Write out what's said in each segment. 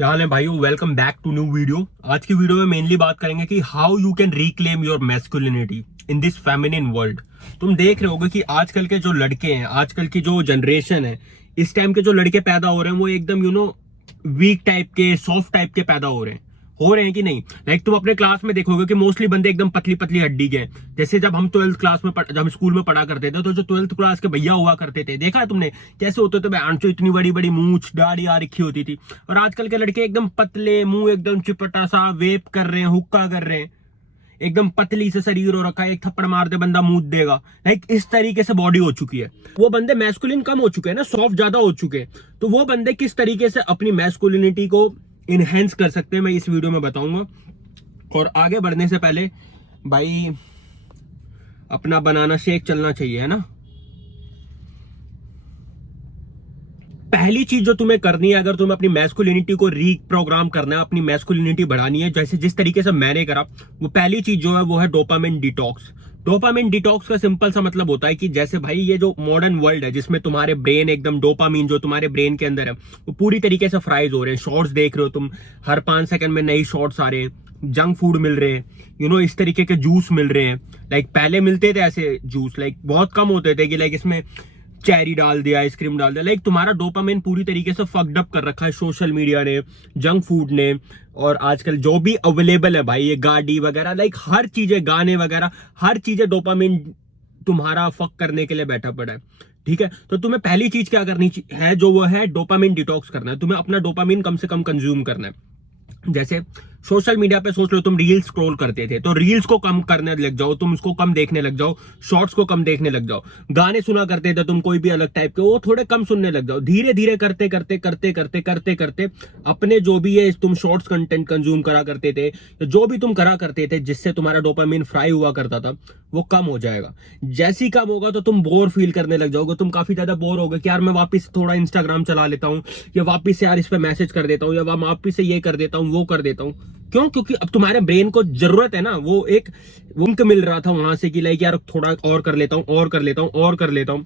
क्या हाल है भाइयों, welcome back to new video. आज की वीडियो में मेनली बात करेंगे कि how you can reclaim your masculinity in this feminine world. तुम देख रहे होगे कि आजकल के जो लड़के हैं, आजकल की जो जनरेशन है, इस टाइम के जो लड़के पैदा हो रहे हैं वो एकदम वीक टाइप के, सॉफ्ट टाइप के पैदा हो रहे हैं कि नहीं। लाइक तुम अपने क्लास में देखोगे कि मोस्टली बंदे एकदम पतली पतली हड्डी के। जैसे जब हम ट्वेल्थ क्लास में जब स्कूल में पढ़ा करते थे, तो जो ट्वेल्थ क्लास के भैया हुआ करते थे, देखा है तुमने कैसे होते थे? आंचो इतनी बड़ी बड़ी मूछ दाढ़ी आ रखी होती थी। और आजकल के लड़के एकदम पतले, मुंह एकदम चिपटा सा, वेप कर रहे हैं, हुक्का कर रहे हैं, एकदम पतली से शरीर हो रखा है, एक थप्पड़ मार दे बंदा मूत देगा। लाइक इस तरीके से बॉडी हो चुकी है। वो बंदे मैस्कुलिन कम हो चुके हैं ना, सॉफ्ट ज्यादा हो चुके हैं। तो वो बंदे किस तरीके से अपनी मैस्कुलिनिटी को इनहेंस कर सकते हैं, मैं इस वीडियो में बताऊंगा। और आगे बढ़ने से पहले भाई अपना बनाना शेक चलना चाहिए, है ना। पहली चीज जो तुम्हें करनी है, अगर तुम्हें अपनी मैस्कुलिनिटी को रीप्रोग्राम करना है, अपनी मैस्कुलिनिटी बढ़ानी है, जैसे जिस तरीके से मैंने करा, वो पहली चीज जो है वो है डोपामिन डिटॉक्स। डोपामिन डिटॉक्स का सिंपल सा मतलब होता है कि जैसे भाई ये जो मॉडर्न वर्ल्ड है, जिसमें तुम्हारे ब्रेन एकदम डोपामिन जो तुम्हारे ब्रेन के अंदर है वो पूरी तरीके से फ्राइज हो रहे हैं। शॉर्ट्स देख रहे हो तुम, हर 5 सेकंड में नई शॉर्ट्स आ रहे हैं, जंक फूड मिल रहे हैं, इस तरीके के जूस मिल रहे हैं। लाइक पहले मिलते थे ऐसे जूस, लाइक बहुत कम होते थे कि लाइक इसमें चेरी डाल दिया, आइसक्रीम डाल दिया। लाइक तुम्हारा डोपामिन पूरी तरीके से फक्ड अप कर रखा है सोशल मीडिया ने, जंक फूड ने, और आजकल जो भी अवेलेबल है भाई, ये गाड़ी वगैरह, लाइक हर चीजें, गाने वगैरह, हर चीजें डोपामिन तुम्हारा फक करने के लिए बैठा पड़ा है। ठीक है, तो तुम्हें पहली चीज क्या करनी है, जो वो है डोपामिन डिटॉक्स करना है। तुम्हें अपना डोपामिन कम से कम कंज्यूम करना है। जैसे सोशल मीडिया पे सोच लो, तुम रील्स स्क्रॉल करते थे, तो रील्स को कम करने लग जाओ, तुम उसको कम देखने लग जाओ, शॉर्ट्स को कम देखने लग जाओ। गाने सुना करते थे तुम कोई भी अलग टाइप के, वो थोड़े कम सुनने लग जाओ। धीरे धीरे करते करते करते करते करते करते अपने जो भी है तुम शॉर्ट्स कंटेंट कंज्यूम करा करते थे, जो भी तुम करा करते थे जिससे तुम्हारा डोपामिन फ्राई हुआ करता था, वो कम हो जाएगा। जैसे ही कम होगा तो तुम बोर फील करने लग जाओगे। तुम काफी ज्यादा बोर हो गए कि यार मैं वापस थोड़ा इंस्टाग्राम चला लेता हूँ, या वापस से यार इस पे मैसेज कर देता हूँ, या वापस से ये कर देता हूँ, वो कर देता हूँ। क्यों? क्योंकि अब तुम्हारे ब्रेन को जरूरत है ना, वो एक वंक मिल रहा था वहां से कि लाइक यार थोड़ा और कर लेता हूं, और कर लेता हूं, और कर लेता हूं।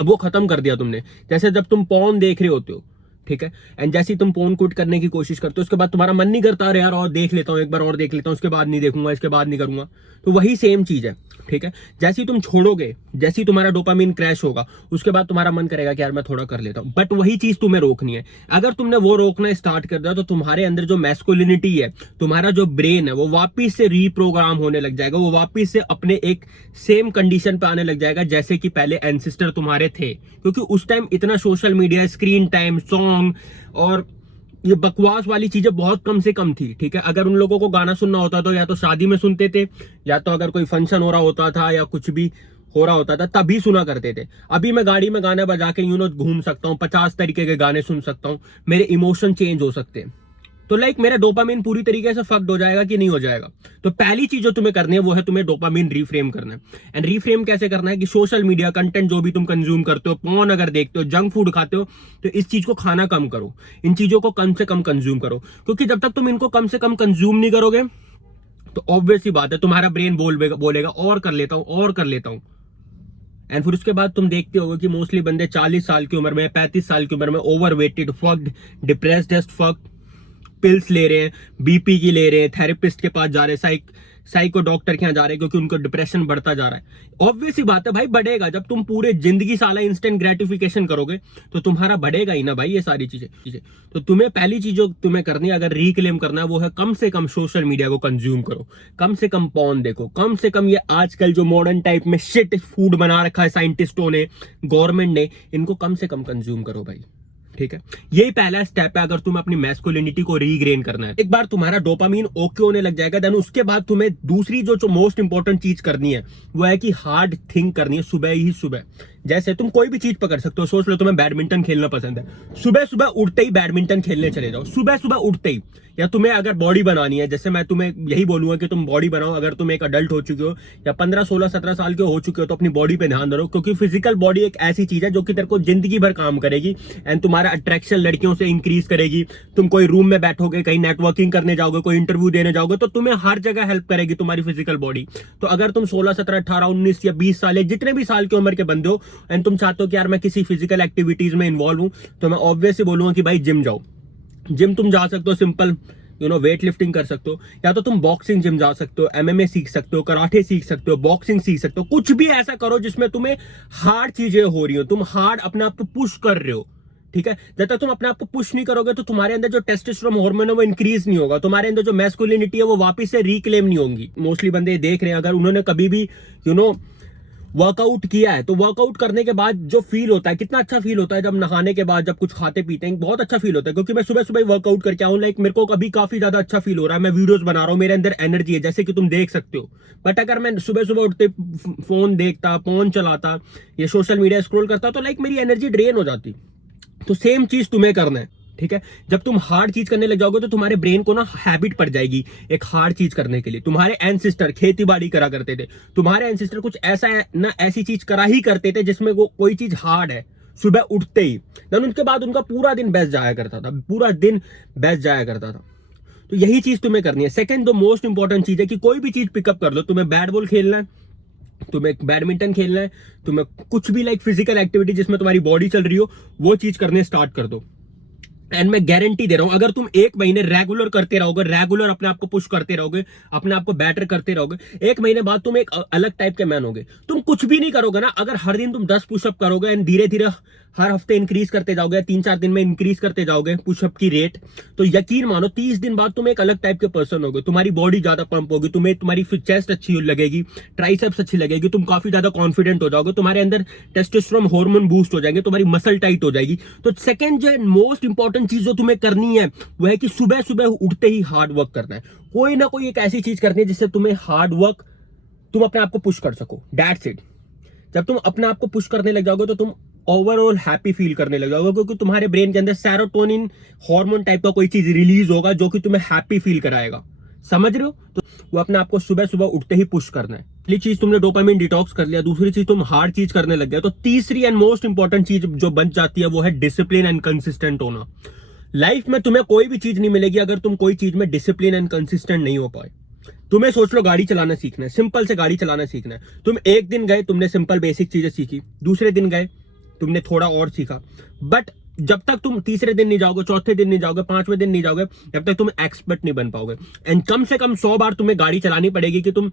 अब वो खत्म कर दिया तुमने। जैसे जब तुम पॉर्न देख रहे होते हो, ठीक है, एंड जैसे ही तुम फोन क्विट करने की कोशिश करते हो, उसके बाद तुम्हारा मन नहीं करता, अरे यार और देख लेता हूं, एक बार और देख लेता हूं, उसके बाद नहीं देखूंगा, इसके बाद नहीं करूंगा। तो वही सेम चीज है। ठीक है, जैसे ही तुम छोड़ोगे, जैसे ही तुम्हारा डोपामिन क्रैश होगा, उसके बाद तुम्हारा मन करेगा कि यार मैं थोड़ा कर लेता हूं। बट वही चीज तुम्हें रोकनी है। अगर तुमने वो रोकना स्टार्ट कर दिया, तो तुम्हारे अंदर जो मैस्कुलिनिटी है, तुम्हारा जो ब्रेन है, वो वापिस से रीप्रोग्राम होने लग जाएगा। वो वापिस से अपने एक सेम कंडीशन पे आने लग जाएगा जैसे कि पहले एंसेस्टर तुम्हारे थे। क्योंकि उस टाइम इतना social media, screen time, song और ये बकवास वाली चीजें बहुत कम से कम थी। ठीक है, अगर उन लोगों को गाना सुनना होता तो या तो शादी में सुनते थे, या तो अगर कोई फंक्शन हो रहा होता था, या कुछ भी हो रहा होता था तभी सुना करते थे। अभी मैं गाड़ी में गाना बजा के घूम सकता हूँ, 50 तरीके के गाने सुन सकता हूँ, मेरे इमोशन चेंज हो सकते हैं। तो लाइक मेरा डोपामिन पूरी तरीके से फक्ड हो जाएगा कि नहीं हो जाएगा। तो पहली चीज जो तुम्हें करनी है वो है तुम्हें डोपामिन रीफ्रेम करना है। एंड रीफ्रेम कैसे करना है कि सोशल मीडिया कंटेंट जो भी तुम कंज्यूम करते हो, पोर्न अगर देखते हो, जंक फूड खाते हो, तो इस चीज को खाना कम करो, इन चीजों को कम से कम कंज्यूम करो। क्योंकि जब तक तुम इनको कम से कम कंज्यूम नहीं करोगे, तो ऑब्वियस सी बात है तुम्हारा ब्रेन बोलेगा और कर लेता हूं, और कर लेता हूं। एंड फिर उसके बाद तुम देखते होगे कि मोस्टली बंदे 40 साल की उम्र में, 35 साल की उम्र में overweighted, fucked, depressed as fuck, pills ले रहे हैं, बीपी की ले रहे हैं, थेरेपिस्ट के पास जा रहे हैं, साइको डॉक्टर के यहाँ जा रहे हैं, क्योंकि उनको डिप्रेशन बढ़ता जा रहा है। ऑब्वियस ही बात है भाई, बढ़ेगा। जब तुम पूरे जिंदगी साला इंस्टेंट ग्रेटिफिकेशन करोगे, तो तुम्हारा बढ़ेगा ही ना भाई ये सारी चीजें। तो तुम्हें पहली चीज जो तुम्हें करनी है, अगर रिक्लेम करना है, वो है कम से कम सोशल मीडिया को कंज्यूम करो, कम से कम पॉर्न देखो, कम से कम ये आजकल जो मॉडर्न टाइप में शिट फूड बना रखा है साइंटिस्टों ने, गवर्नमेंट ने, इनको कम से कम कंज्यूम करो भाई। ठीक है, यही पहला स्टेप है अगर तुम्हें अपनी मैस्कुलिनिटी को रीग्रेन करना है। एक बार तुम्हारा डोपामिन ओके होने लग जाएगा, देन उसके बाद तुम्हें दूसरी जो मोस्ट इंपॉर्टेंट चीज करनी है वो है कि हार्ड थिंक करनी है सुबह ही सुबह। जैसे तुम कोई भी चीज पकड़ सकते हो, सोच लो तुम्हें बैडमिंटन खेलना पसंद है, सुबह सुबह उठते ही बैडमिंटन खेलने चले जाओ, सुबह सुबह उठते ही। या तुम्हें अगर बॉडी बनानी है, जैसे मैं तुम्हें यही बोलूंगा कि तुम बॉडी बनाओ। अगर तुम एक अडल्ट हो चुके हो, या 15, 16, 17 साल के हो चुके हो, तो अपनी बॉडी पे ध्यान दो, क्योंकि फिजिकल बॉडी एक ऐसी चीज है जो कि तेरे को जिंदगी भर काम करेगी। एंड तुम्हारा अट्रैक्शन लड़कियों से इंक्रीज करेगी। तुम कोई रूम में बैठोगे, कहीं नेटवर्किंग करने जाओगे, कोई इंटरव्यू देने जाओगे, तो तुम्हें हर जगह हेल्प करेगी तुम्हारी फिजिकल बॉडी। तो अगर तुम 16, 17, 18, 19 या 20 साल, जितने भी साल की उम्र के बंदे हो, एंड तुम चाहते हो कि यार मैं किसी फिजिकल एक्टिविटीज में इन्वॉल्व हूं, तो मैं ऑब्वियसली बोलूंगा कि भाई जिम जाओ। जिम तुम जा सकते हो, सिंपल वेट लिफ्टिंग कर सकते हो, या तो तुम बॉक्सिंग जिम जा सकते हो, एमएमए सीख सकते हो, कराटे सीख सकते हो, बॉक्सिंग सीख सकते हो। कुछ भी ऐसा करो जिसमें तुम्हें हार्ड चीजें हो रही हो, तुम हार्ड अपने आप को पुश कर रहे हो। ठीक है, जब तक तुम अपने आप को पुश नहीं करोगे तो तुम्हारे अंदर जो टेस्टोस्टेरोन हार्मोन है वो इंक्रीज नहीं होगा, तुम्हारे अंदर जो मैस्कुलिनिटी है वो वापस से रिक्लेम नहीं होगी। मोस्टली बंदे देख रहे हैं, अगर उन्होंने कभी भी वर्कआउट किया है तो वर्कआउट करने के बाद जो फील होता है, कितना अच्छा फील होता है जब नहाने के बाद, जब कुछ खाते पीते हैं, बहुत अच्छा फील होता है। क्योंकि मैं सुबह सुबह वर्कआउट करके आऊं, लाइक मेरे को कभी काफी ज्यादा अच्छा फील हो रहा है, मैं वीडियोस बना रहा हूं, मेरे अंदर एनर्जी है, जैसे कि तुम देख सकते हो। बट अगर मैं सुबह सुबह उठते फोन देखता, फोन चलाता या सोशल मीडिया स्क्रॉल करता तो लाइक मेरी एनर्जी ड्रेन हो जाती। तो सेम चीज तुम्हें करना है। ठीक है, जब तुम हार्ड चीज करने लग जाओगे तो तुम्हारे ब्रेन को ना हैबिट पड़ जाएगी एक हार्ड चीज करने के लिए। तुम्हारे एंसेस्टर खेती बाड़ी करा करते थे, तुम्हारे एंसेस्टर कुछ ऐसा है ना, ऐसी चीज करा ही करते थे जिसमें वो कोई चीज हार्ड है। सुबह उठते ही देन उनके बाद उनका पूरा दिन बेस्ट जाया करता था, पूरा दिन बेस्ट जाया करता था। तो यही चीज तुम्हें करनी है। सेकंड, द मोस्ट इंपॉर्टेंट चीज है कि कोई भी चीज पिकअप कर लो। तुम्हें बैट बॉल खेलना है, तुम्हें बैडमिंटन खेलना है, तुम्हें कुछ भी लाइक फिजिकल एक्टिविटी जिसमें तुम्हारी बॉडी चल रही हो, वो चीज करने स्टार्ट कर दो। एंड मैं गारंटी दे रहा हूं, अगर तुम 1 महीने रेगुलर करते रहोगे, रेगुलर अपने आप को पुश करते रहोगे, अपने आप को बेटर करते रहोगे, 1 महीने बाद तुम एक अलग टाइप के मैन होगे। तुम कुछ भी नहीं करोगे ना, अगर हर दिन तुम 10 पुशअप करोगे एंड धीरे धीरे हर हफ्ते इंक्रीज करते जाओगे, 3-4 दिन में इंक्रीज करते जाओगे पुशअप की रेट, तो यकीन मानो 30 दिन बाद तुम एक अलग टाइप के पर्सन होगे। तुम्हारी बॉडी ज्यादा पंप होगी, तुम्हें तुम्हारी चेस्ट अच्छी लगेगी, ट्राइसेप्स अच्छी लगेगी, तुम काफी ज्यादा कॉन्फिडेंट हो जाओगे, तुम्हारे अंदर टेस्टोस्टेरोन हार्मोन बूस्ट हो जाएंगे, तुम्हारी मसल टाइट हो जाएगी। तो सेकंड जो मोस्ट इंपॉर्टेंट चीज जो तुम्हें करनी है वो है कि सुबह सुबह उठते ही हार्ड वर्क करना है। कोई ना कोई एक ऐसी चीज करनी है जिससे तुम्हें हार्ड वर्क, तुम अपने आप को पुश कर सको। That's it. जब तुम अपने आप को पुश करने लग जाओगे तो तुम ओवरऑल हैप्पी फील करने लग जाओगे, क्योंकि तुम्हारे ब्रेन के अंदर सेरोटोनिन हार्मोन टाइप का कोई चीज रिलीज होगा जो कि तुम्हें हैप्पी फील कराएगा। समझ रहे हो? तो वो अपने आप को सुबह सुबह उठते ही पुश करना है। पहली चीज तुमने डोपामिन डिटॉक्स कर लिया, दूसरी चीज तुम हार्ड चीज करने लग गए, तो तीसरी एंड मोस्ट इंपॉर्टेंट चीज जो बन जाती है वो है डिसिप्लिन एंड कंसिस्टेंट होना। लाइफ में तुम्हें कोई भी चीज नहीं मिलेगी अगर तुम कोई चीज में डिसिप्लिन एंड कंसिस्टेंट नहीं हो पाए। तुम्हें सोच लो गाड़ी चलाना सीखना है, सिंपल से गाड़ी चलाना सीखना है। तुम एक दिन गए, तुमने सिंपल बेसिक चीजें सीखी, दूसरे दिन गए तुमने थोड़ा और सीखा, बट जब तक तुम तीसरे दिन नहीं जाओगे, चौथे दिन नहीं जाओगे, 5वें दिन नहीं जाओगे, जब तक तुम एक्सपर्ट नहीं बन पाओगे। एंड कम से कम 100 बार तुम्हें गाड़ी चलानी पड़ेगी कि तुम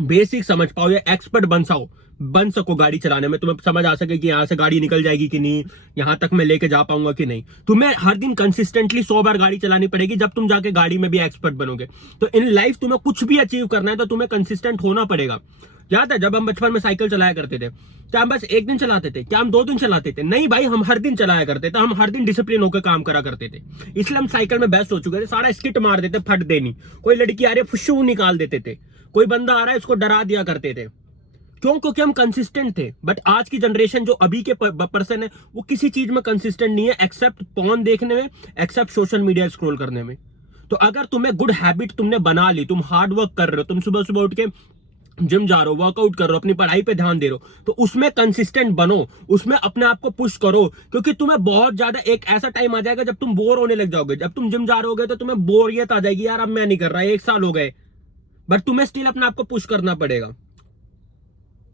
बेसिक समझ पाओ या एक्सपर्ट बन सको गाड़ी चलाने में। तुम्हें समझ आ सके कि यहां से गाड़ी निकल जाएगी कि नहीं, यहां तक मैं लेके जा पाऊंगा कि नहीं। तुम्हें हर दिन कंसिस्टेंटली 100 बार गाड़ी चलानी पड़ेगी, जब तुम जाके गाड़ी में भी एक्सपर्ट बनोगे। तो इन लाइफ तुम्हें कुछ भी अचीव करना है तो तुम्हें कंसिस्टेंट होना पड़ेगा। याद है जब हम बचपन में साइकिल चलाया करते थे, क्या हम बस एक दिन चलाते थे? क्या हम 2 दिन चलाते थे? नहीं भाई, हम हर दिन चलाया करते थे, हम हर दिन डिसिप्लिन होकर काम करा करते थे। इसलिए हम साइकिल में बेस्ट हो चुके थे। सारा स्किट मार देते, फट देनी, कोई लड़की आ रही है फुशू निकाल देते थे, कोई बंदा आ रहा है उसको डरा दिया करते थे। क्यों? क्योंकि हम कंसिस्टेंट थे। बट आज की जनरेशन जो अभी के पर्सन है वो किसी चीज में कंसिस्टेंट नहीं है, एक्सेप्ट पॉर्न देखने में, एक्सेप्ट सोशल मीडिया स्क्रॉल करने में। तो अगर तुम्हें गुड हैबिट तुमने बना ली, तुम हार्ड वर्क कर रहे हो, तुम सुबह सुबह उठ के जिम जा रहे हो, वर्कआउट कर रहे हो, अपनी पढ़ाई पे ध्यान दे रहे हो, तो उसमें कंसिस्टेंट बनो, उसमें अपने आप को पुश करो। क्योंकि तुम्हें बहुत ज्यादा एक ऐसा टाइम आ जाएगा जब तुम बोर होने लग जाओगे। जब तुम जिम जा रहे होगे तो तुम्हें बोरियत आ जाएगी, यार अब मैं नहीं कर रहा, 1 साल हो गए। बट तुम्हें स्टिल अपने आप को पुश करना पड़ेगा,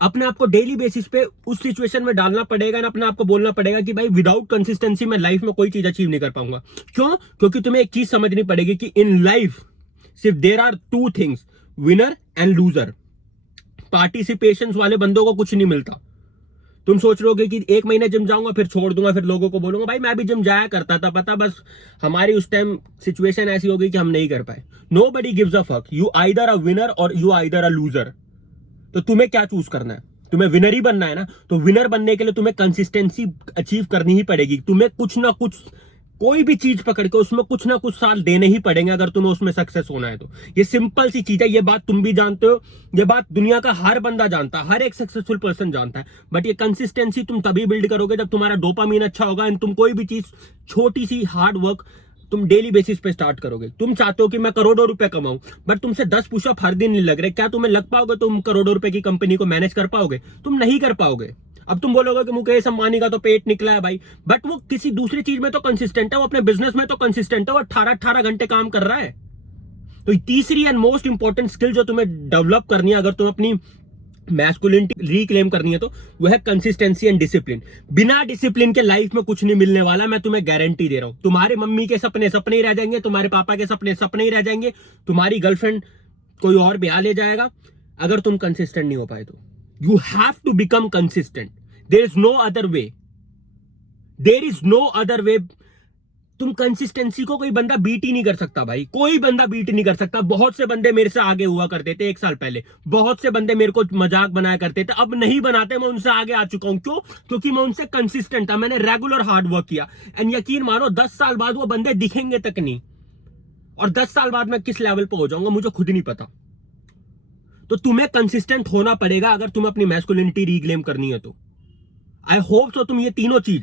अपने आप को डेली बेसिस पे उस सिचुएशन में डालना पड़ेगा ना, अपने आप को बोलना पड़ेगा कि भाई विदाउट कंसिस्टेंसी मैं लाइफ में कोई चीज अचीव नहीं कर पाऊंगा। क्यों? क्योंकि तुम्हें एक चीज समझनी पड़ेगी कि इन लाइफ सिर्फ there are 2 things, winner and loser. Participation वाले बंदों को कुछ नहीं मिलता। तुम सोच रहे होगे कि 1 महीने जिम जाऊंगा फिर छोड़ दूंगा, फिर लोगों को बोलूंगा भाई मैं भी जिम जाया करता था, पता बस हमारी उस टाइम सिचुएशन ऐसी हो गई कि हम नहीं कर पाए। Nobody gives a fuck, you either a winner और यू आइदर अ लूजर। तो तुम्हें क्या चूज करना है? तुम्हें विनर ही बनना है ना। तो विनर बनने के लिए तुम्हें कंसिस्टेंसी अचीव करनी ही पड़ेगी। तुम्हें कुछ ना कुछ, कोई भी चीज पकड़ के उसमें कुछ ना कुछ साल देने ही पड़ेंगे अगर तुम्हें उसमें सक्सेस होना है। तो ये सिंपल सी चीज है, ये बात तुम भी जानते हो, ये बात दुनिया का हर बंदा जानता है, हर एक सक्सेसफुल पर्सन जानता है। बट ये कंसिस्टेंसी तुम तभी बिल्ड करोगे जब तुम्हारा डोपामीन अच्छा होगा एंड तुम कोई भी चीज, छोटी सी हार्ड वर्क तुम डेली बेसिस पे स्टार्ट करोगे। तुम चाहते हो कि मैं करोड़ों रुपए कमाऊं, बट तुमसे 10 पुशअप हर दिन नहीं लग रहे, क्या तुम्हें लग पाओगे तुम करोड़ों रुपए की कंपनी को मैनेज कर पाओगे? तुम नहीं कर पाओगे। अब तुम बोलोगे कि मुकेश अंबानी का तो पेट निकला है भाई, बट वो किसी दूसरी चीज में तो कंसिस्टेंट है, वो अपने बिजनेस में तो कंसिस्टेंट है, वो 18 घंटे काम कर रहा है। तो तीसरी एंड मोस्ट इंपॉर्टेंट स्किल जो तुम्हें डेवलप करनी है अगर तुम अपनी मैस्कुलिनिटी रिक्लेम करनी है तो वह है कंसिस्टेंसी एंड डिसिप्लिन। बिना डिसिप्लिन के लाइफ में कुछ नहीं मिलने वाला, मैं तुम्हें गारंटी दे रहा हूं। तुम्हारे मम्मी के सपने सपने ही रह जाएंगे, तुम्हारे पापा के सपने सपने ही रह जाएंगे, तुम्हारी गर्लफ्रेंड कोई और ब्याह ले जाएगा अगर तुम कंसिस्टेंट नहीं हो पाए तो। You have to become consistent, there is no other way, there is no other way. तुम कंसिस्टेंसी को कोई बंदा बीट ही नहीं कर सकता भाई, कोई बंदा बीट नहीं कर सकता। बहुत से बंदे मेरे से आगे हुआ करते थे 1 साल पहले, बहुत से बंदे मेरे को मजाक बनाया करते थे, अब नहीं बनाते। मैं उनसे आगे आ चुका हूं। क्यों? क्योंकि मैं उनसे कंसिस्टेंट था, मैंने रेगुलर हार्ड वर्क किया। एंड यकीन मानो 10 साल बाद वो बंदे दिखेंगे तक नहीं, और 10 साल बाद मैं किस लेवल पर हो जाऊंगा मुझे खुद नहीं पता। तो तुम्हें कंसिस्टेंट होना पड़ेगा अगर तुम्हें अपनी मैस्कुलिनिटी रिक्लेम करनी है तो। आई होप सो तुम ये तीनों चीज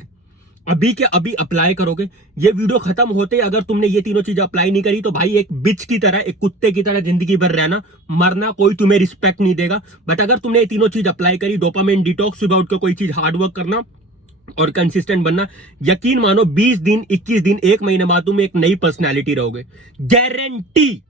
अभी के अभी अप्लाई करोगे। ये वीडियो खत्म होते ही अगर तुमने ये तीनों चीजें अप्लाई नहीं करी तो भाई एक बिच की तरह, एक कुत्ते की तरह जिंदगी भर रहना, मरना, कोई तुम्हें रिस्पेक्ट नहीं देगा। बट अगर तुमने ये तीनों चीज अप्लाई करी, डोपामाइन डिटॉक्स, सुबह उठ के कोई चीज हार्ड वर्क करना और कंसिस्टेंट बनना, यकीन मानो 20 दिन, 21 दिन, 1 महीने बाद तुम एक नई पर्सनैलिटी रहोगे, गारंटी।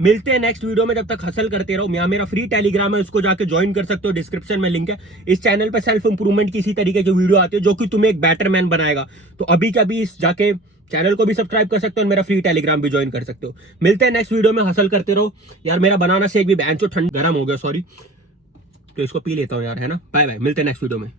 मिलते हैं नेक्स्ट वीडियो में, जब तक हसल करते रहो। यहाँ मेरा फ्री टेलीग्राम है, उसको जाके ज्वाइन कर सकते हो, डिस्क्रिप्शन में लिंक है। इस चैनल पे सेल्फ इंप्रूवमेंट की इसी तरीके की वीडियो आती है जो कि तुम्हें एक बेटर मैन बनाएगा। तो अभी के अभी इस जाके चैनल को भी सब्सक्राइब कर सकते हो और मेरा फ्री टेलीग्राम भी ज्वाइन कर सकते हो। मिलते हैं नेक्स्ट वीडियो में, हसल करते रहो। यार मेरा बनाना शेक भी बैंचो ठंड गर्म हो गया, सॉरी, तो इसको पी लेता हूँ यार, है ना। बाय बाय, मिलते हैं नेक्स्ट वीडियो में।